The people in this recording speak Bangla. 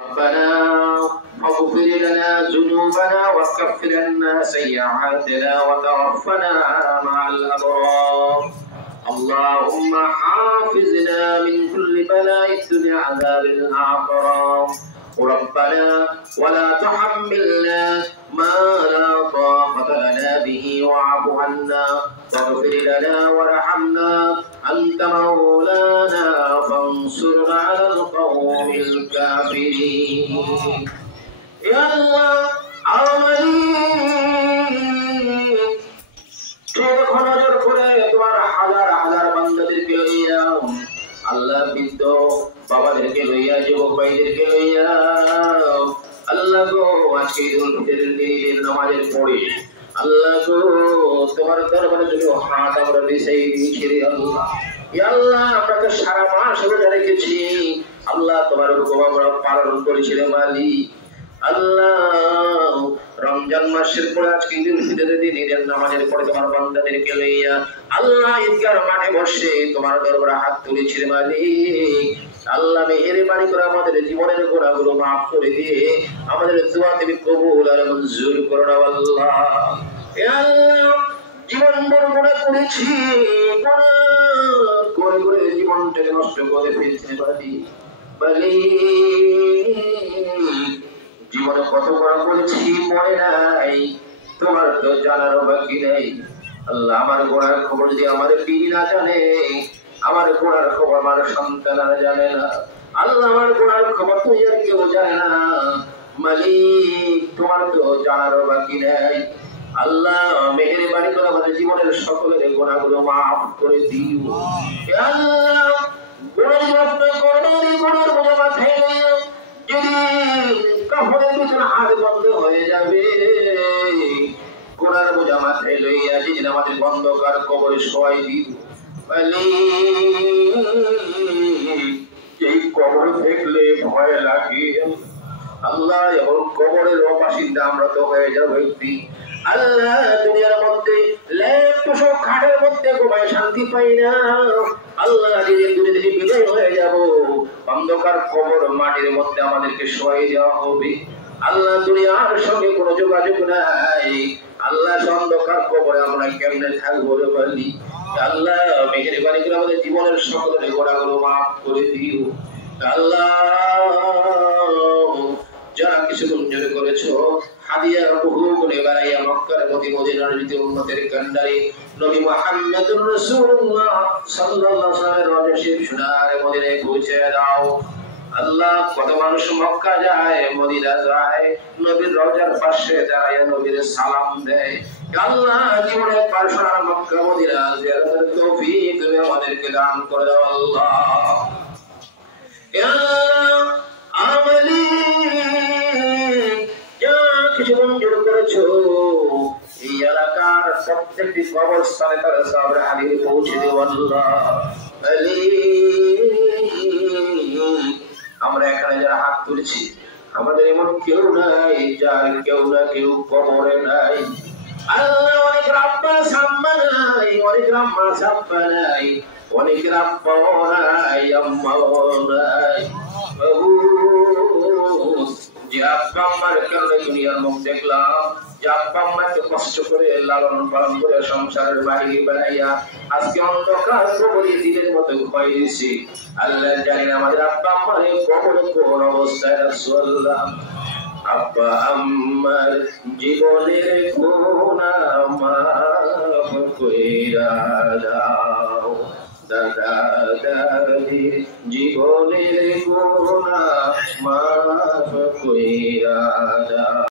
ربنا اغفر لنا ذنوبنا وكفر عنا سيئاتنا وتوفنا مع الأبرار. اللهم حافظنا من كل بلاء الدنيا عذاب الآخرة. ربنا ولا تحملنا ما لا طاقة لنا به واعف عنا واغفر لنا وارحمنا أنت مولانا فانصرنا على القوم الكافرين. يا الله নজর করে তোমার হাজার হাজার বান্দাদেরকে লইয়া, আল্লাহ বৃদ্ধ বাবাদেরকে লইয়া, যুবক ভাইদেরকে লইয়া, আল্লাহ গো আজকে ঈদুল ফিতরের দিনের নামাজের পরে আল্লাহ গো তোমার দরবারে তুমি হাত আমরা বিছাই দিয়েছি রে আল্লাহ। ইয়া আল্লাহ আমরা তো সারা মাস রোজা রেখেছি, আল্লাহ তোমার হুকুম আমরা পালন করেছি রে মালিক। আল্লাহ রমজান মাসের পরে আজকে ঈদুল ফিতরের দিন ঈদের নামাজের পরে তোমার বান্দাদেরকে লইয়া আল্লাহ ঈদগার মাঠে বসে তোমার দরবারে হাত তুলেছি রে মালিক। আল্লাহ মেহেরবানি করে আমাদের জীবনের গুনাহগুলো মাফ করে দিয়ে আমাদের দোয়া তুমি কবুল আর মঞ্জুর করো না আল্লাহ। হে আল্লাহ জীবন বড় গুনাহ করেছি, গুনাহ করে করে জীবনটাকে নষ্ট করে ফেলতে পারি জীবনে কত বড় করেছি মনে নাই, তোমার তো জানার বাকি নাই। আল্লাহ আমার গোড়ার খবর যদি আমাদের বিবি না জানে, আমার গোড়ার খবর আমার সন্তানরা জানে না, আল্লাহ আমার গোড়ার খবর তো আর কেউ জানে না মালিক, তোমার তো জানার বাকি নাই। আল্লাহ মেহেরবানি করে আমাদের জীবনের সকলের গুনাহগুলো মাফ করে দিও। হে আল্লাহ গুনাহ মাফ করো, গুনার বোঝা মাথায় নিও, যদি কাফনের ভিতরে হাত বন্ধ হয়ে যাবে, গুনার বোঝা মাথায় লইয়া যেদিন আমাদের বন্ধকার কবরে শোয়াই দিব এই কবর দেখলে ভয় লাগে আল্লাহ, এবং কবরের বাসিন্দা আমরা তো হয়ে যাবো একটি। আল্লাহ দুনিয়ার মধ্যে ল্যাপটপ খাটের মধ্যে ঘুমায় শান্তি পাই না, আল্লাহ যেদিন দূরে থেকে বিদায় হয়ে যাব অন্ধকার কবর মাটির মধ্যে আমাদেরকে শোয়াই দেওয়া হবে। আল্লাহ দুনিয়ার সঙ্গে কোনো যোগাযোগ নাই, আল্লাহ অন্ধকার কবরে আমরা কেমনে থাকবো রে বলি। আল্লাহ মেহেরবানি করে আমাদের জীবনের সকলের গোড়াগুলো মাফ করে দিও। আল্লাহ যারা কিছু মঞ্জুর করেছো হাদিয়া বহু গুণে বাড়াইয়া মক্কার মদিনার রীতি উম্মতের কান্ডারি নবী মুহাম্মদুর রাসূলুল্লাহ সাল্লাল্লাহু আলাইহি ওয়াসাল্লাম সোনার মদিনায় পৌঁছে দাও। আল্লাহ কত মানুষ মক্কা যায়, মদিনা যায়, নবীর রওজার পাশে দাঁড়ায় নবীর সালাম দেয়। আল্লাহ জীবনের পারসোনাল মক্কা মদিনা জিয়ারতের তৌফিক তুমি আমাদেরকে দান করে দাও আল্লাহ। ইয়া আমলি যা কিছু মঞ্জুর করেছো এই এলাকার প্রত্যেকটি কবরস্থানে তার সাবরে হাজির পৌঁছে দেও আল্লাহ। আমরা এখানে যারা হাত তুলেছি আমাদের এমন কেউ নাই যার কেউ না কেউ কবরে নাই। আল্লাহ অনেক রাব্বা সাম্মা নাই, অনেক রাম্মা সাব্বা নাই, অনেক রাব্বা নাই, আম্মা নাই। যে আব্বা আম্মার কারণে দুনিয়ার মুখ দেখলাম, যে আব্বা আম্মাকে কষ্ট করে লালন পালন করে সংসারের বাড়ি বানাইয়া আজকে অন্ধকার কবরে দিনের মতো ভয় দিয়েছি, আল্লাহ জানি না আমাদের আব্বা আম্মার কবরে কোন অবস্থায় রাখছো আল্লাহ। আব্বা আম্মার জীবনের গুনাহ মাফ কইরা দাও, দাদা দাদির জীবনের গুনাহ মাফ কইরা দাও।